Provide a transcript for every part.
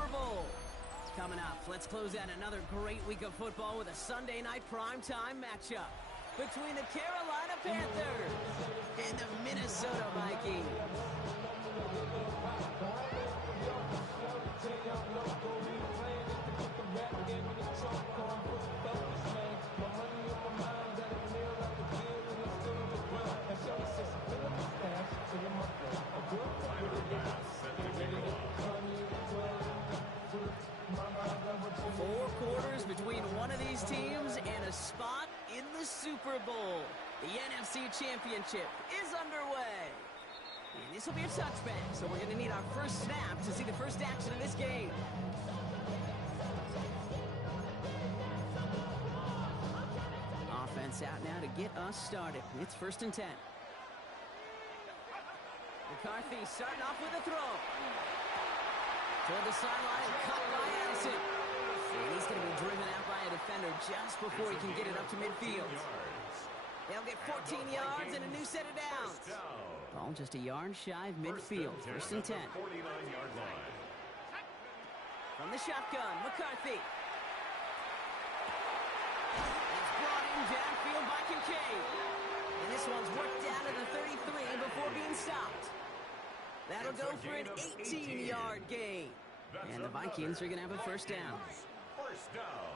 Super Bowl. Coming up, let's close out another great week of football with a Sunday night primetime matchup between the Carolina Panthers and the Minnesota Vikings. Four quarters between one of these teams and a spot in the Super Bowl. The NFC Championship is underway. And this will be a touchback, so we're going to need our first snap to see the first action of this game. Offense out now to get us started. It's 1st and 10. McCarthy starting off with a throw. Toward the sideline, cut by Addison. And he's going to be driven out by a defender just before he can get it up to midfield. They'll get 14 yards and a new set of downs. Ball just a yard shy of midfield. 1st and 10. 49-yard line. From the shotgun, McCarthy. It's brought in downfield by Kincaid. And this one's worked down to the 33 before being stopped. That'll go for an 18-yard gain. And the Vikings are going to have a first down. First down.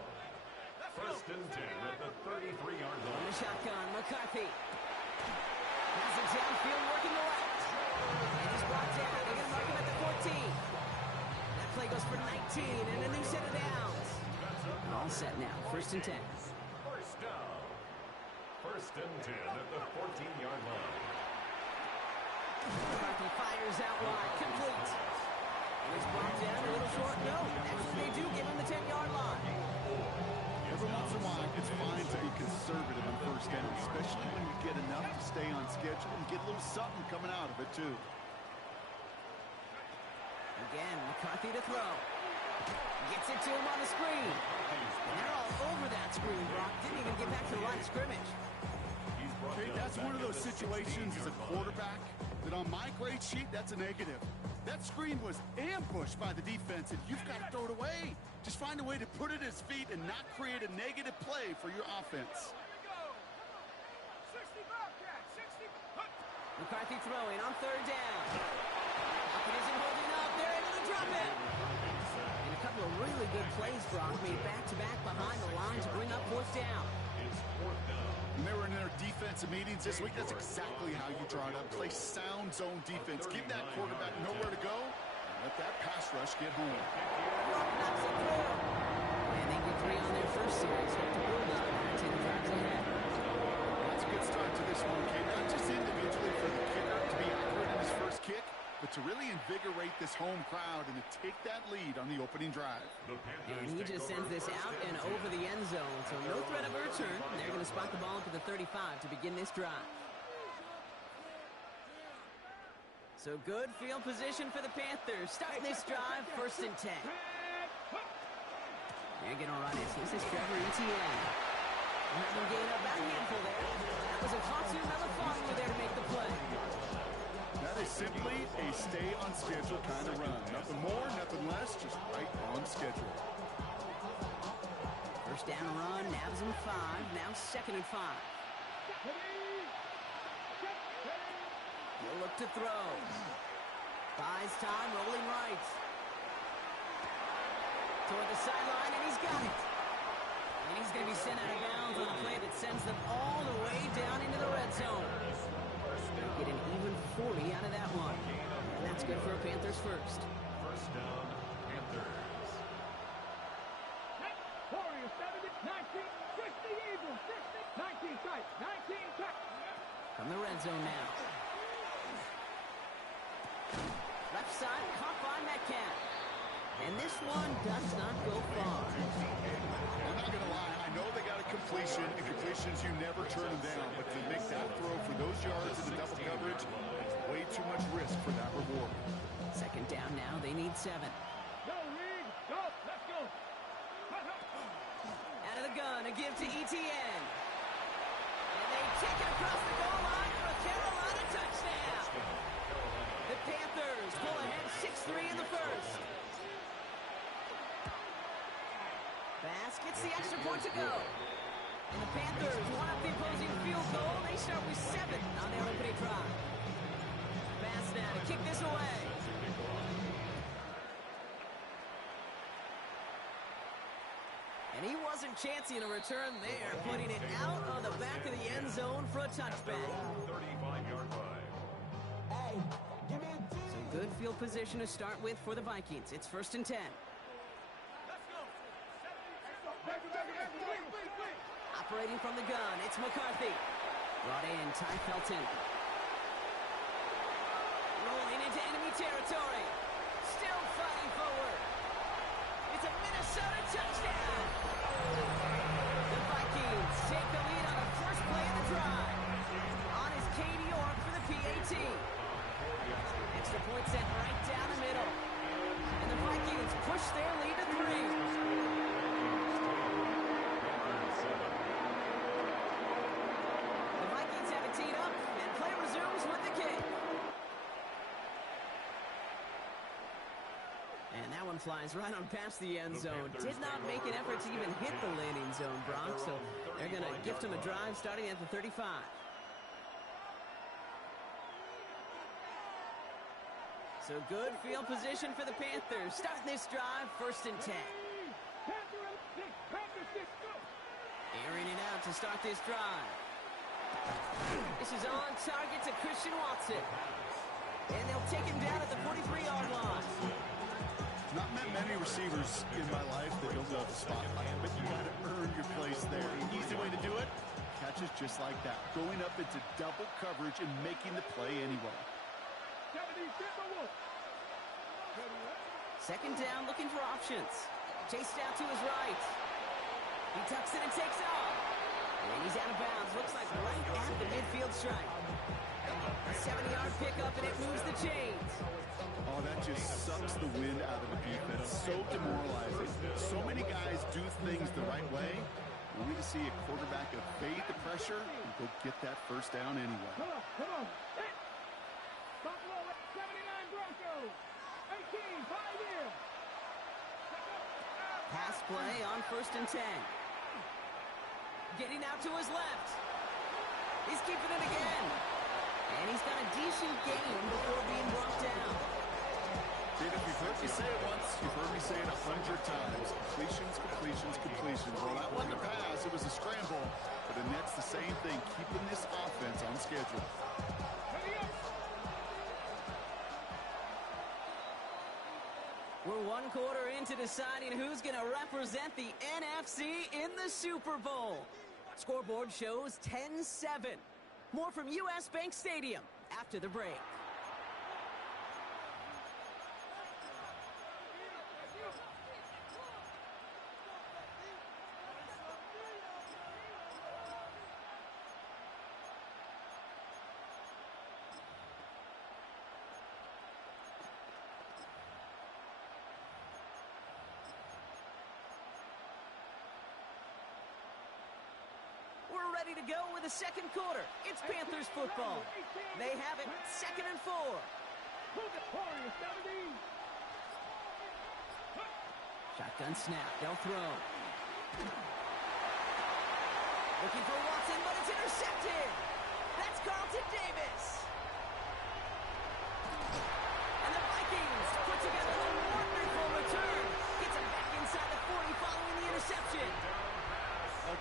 1st and 10 at the 33-yard line. On the shotgun, McCarthy. Has it downfield working the left. And he's brought down. They're going to mark him at the 14. That play goes for 19 and a new set of downs. All set now. 1st and 10. First down. 1st and 10 at the 14-yard line. McCarthy fires out wide. Complete. And he's brought down a little short. No, actually they do give him the 10-yard line. Every once in a while, it's fine to be conservative on first down, especially when you get enough to stay on schedule and get a little something coming out of it, too. Again, McCarthy to throw. Gets it to him on the screen. And they're all over that screen, Brock. Didn't even get back to the line of scrimmage. Okay, that's one of those situations as a quarterback that on my grade sheet, that's a negative. That screen was ambushed by the defense, and you've got to throw it away. Just find a way to put it at his feet and not create a negative play for your offense. McCarthy throwing on 3rd down. It isn't holding up. They're able to drop it. And a couple of really good plays, Brock, made back-to-back behind the line to bring up 4th down. It's 4th down. When they were in their defensive meetings this week, that's exactly how you draw it up. Play sound zone defense. Give that quarterback nowhere to go. And let that pass rush get home. Brock knocks it through. And they get 3 on their first series. Hope to build on that. 10 drives ahead. That's a good start to this one, Kate. Not just individually for the kicker to be accurate in his first kick, but to really invigorate this home crowd and to take that lead on the opening drive. And he just sends this out and over the end zone, so no threat of a return. They're going to spot the ball up at the 35 to begin this drive. So good field position for the Panthers. Starting this drive, 1st and 10. They're going to run it. This is Trevor Etienne. Have him gain up that handful there. That was a Fatu Melifonwu there to make the play. That is simply a stay-on-schedule kind of run. Nothing more, nothing less, just right on schedule. First down run, nabs him 5, now 2nd and 5. He'll look to throw. Buys time, rolling right. Toward the sideline, and he's got it. And he's going to be sent out of bounds on a play that sends them all the way down into the red zone. Get an even 40 out of that one. And that's good for a Panthers first. First down, Panthers. Warriors 70, 19, 60 Eagles, 60, 19 tight, 19 tight. From the red zone now. Left side, caught by Metcalf. And this one does not go far. I'm not going to lie. I know they got a completion, and completions, you never turn them down. But to make that throw for those yards in the double coverage, it's way too much risk for that reward. 2nd down now. They need 7. Go, Reed. Go. Let's go. Out of the gun, a give to Etienne. And they take it across the goal line for a Carolina touchdown. The Panthers pull ahead 6-3 in the first. pass gets the extra point to go. And the Panthers one up the opposing field goal. They start with 7 on their opening drive. Pass now to kick this away. And he wasn't chancing a return there, putting it out on the back of the end zone for a touchback. 35-yard line. So good field position to start with for the Vikings. It's 1st and 10. Operating from the gun, it's McCarthy. Brought in, Ty Felton. Rolling into enemy territory. Still fighting forward. It's a Minnesota touchdown. The Vikings take the lead on the first play of the drive. On is Katie York for the PAT. Extra point sent right down the middle. And the Vikings push their lead to 3. Flies right on past the end zone. Did not make an effort to even hit the landing zone, Brock, so they're going to gift him a drive starting at the 35. So good field position for the Panthers. Starting this drive, 1st and 10. Airing it out to start this drive. This is on target to Christian Watson. And they'll take him down at the 43-yard line. Not met many receivers in my life that don't love the spotlight, but you got to earn your place there. An easy way to do it, catches just like that, going up into double coverage and making the play anyway. 2nd down, looking for options. Chased out to his right. He tucks it and takes off. And he's out of bounds. Looks like right at the midfield stripe. A 70-yard pickup, and it moves the chains. Oh, that just sucks the wind out of the defense. So demoralizing. So many guys do things the right way. We need to see a quarterback evade the pressure and go get that first down anyway. Come on. Buffalo 79 Broncos. 18, 5 in. Pass play on 1st and 10. Getting out to his left. He's keeping it again. And he's got a decent gain before being brought down. David, you've heard me say it once, you've heard me say it 100 times. Completions. Well, that wasn't a pass, it was a scramble. But the Nets, the same thing, keeping this offense on schedule. We're 1 quarter into deciding who's going to represent the NFC in the Super Bowl. Scoreboard shows 10-7. More from U.S. Bank Stadium after the break. We're ready to go with the 2nd quarter. It's Panthers football. They have it 2nd and 4. Shotgun snap. They'll throw. Looking for Watson, but it's intercepted. That's Carlton Davis. And the Vikings put together a wonderful return. Gets him back inside the 40 following the interception.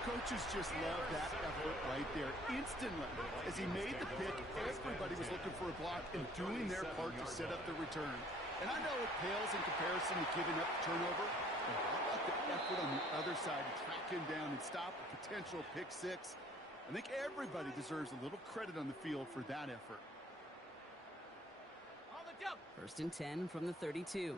Coaches just love that effort right there. Instantly, as he made the pick, everybody was looking for a block and doing their part to set up the return. And I know it pales in comparison to giving up the turnover, but how about the effort on the other side to track him down and stop a potential pick 6? I think everybody deserves a little credit on the field for that effort. 1st and 10 from the 32.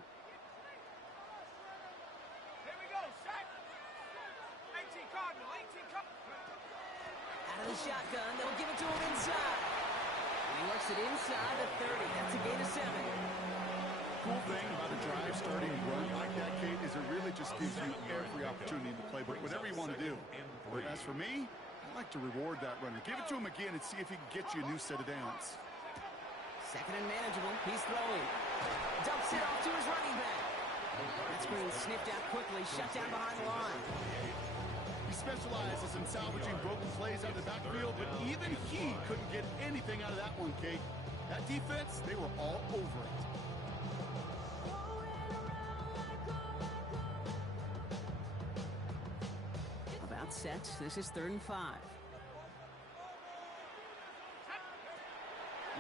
Out of the shotgun, they'll give it to him inside. And he works it inside the 30. That's a gain of 7. Cool thing about a drive starting run like that, Kate, is it really just gives you every opportunity in the playbook, whatever you want to do. But as for me, I like to reward that runner. Give it to him again and see if he can get you a new set of downs. 2nd and manageable. He's throwing. Dumps it off to his running back. That screen sniffed out quickly, shut down behind the line. He specializes in salvaging broken plays out of the backfield, but even he couldn't get anything out of that one, Kate. That defense, they were all over it. About set. This is 3rd and 5.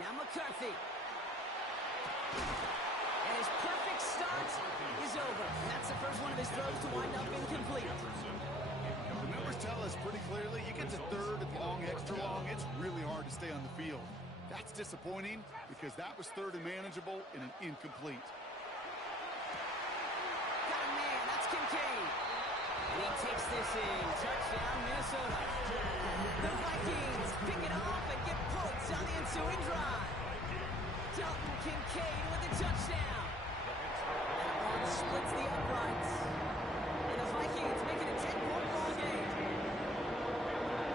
Now McCarthy. And his perfect start is over. And that's the first one of his throws to wind up incomplete. The numbers tell us pretty clearly, you get to 3rd and long, extra long, it's really hard to stay on the field. That's disappointing because that was 3rd and manageable in an incomplete. Got a man, that's Kincaid. And he takes this in. Touchdown, Minnesota. The Vikings pick it off and get points on the ensuing drive. Dalton Kincaid with the touchdown. That one splits the uprights. And the Vikings make it a 10-point ball game.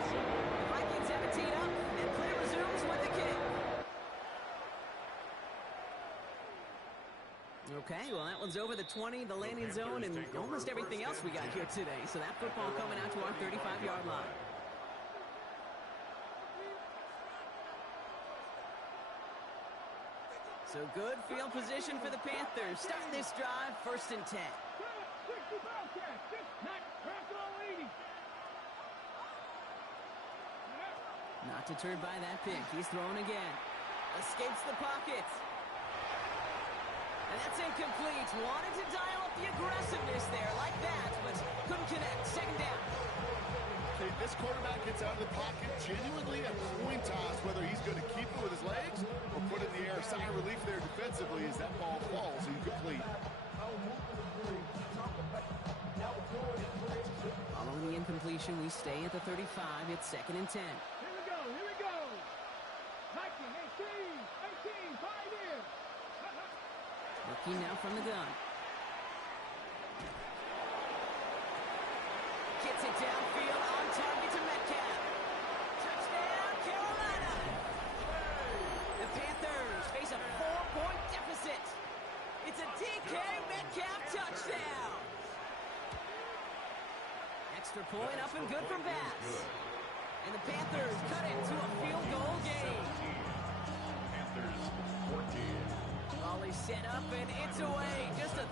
The Vikings have it teed up, and play resumes with the kick. Okay, well, that one's over the 20, the landing zone, and almost everything else we got here today. So that football coming out to our 35-yard line. So good field position for the Panthers. Starting this drive, 1st and 10. Not deterred by that pick. He's throwing again. Escapes the pocket. And that's incomplete. Wanted to dial up the aggressiveness there like that, but couldn't connect. 2nd down. Okay, this quarterback gets out of the pocket genuinely a coin toss, whether he's going to keep it with his legs or put it in the air. Sigh of relief there defensively as that ball falls incomplete. Following the incompletion, we stay at the 35. It's 2nd and 10. Here we go. 19, 18, 5 in. Looking now from the gun. Gets it downfield on target to Metcalf. Touchdown, Carolina. The Panthers face a 4-point deficit. It's a DK Metcalf touchdown. Extra point up and good for Bass. And the Panthers cut it to a field goal game. Panthers 14. Volley set up and it's away. Just a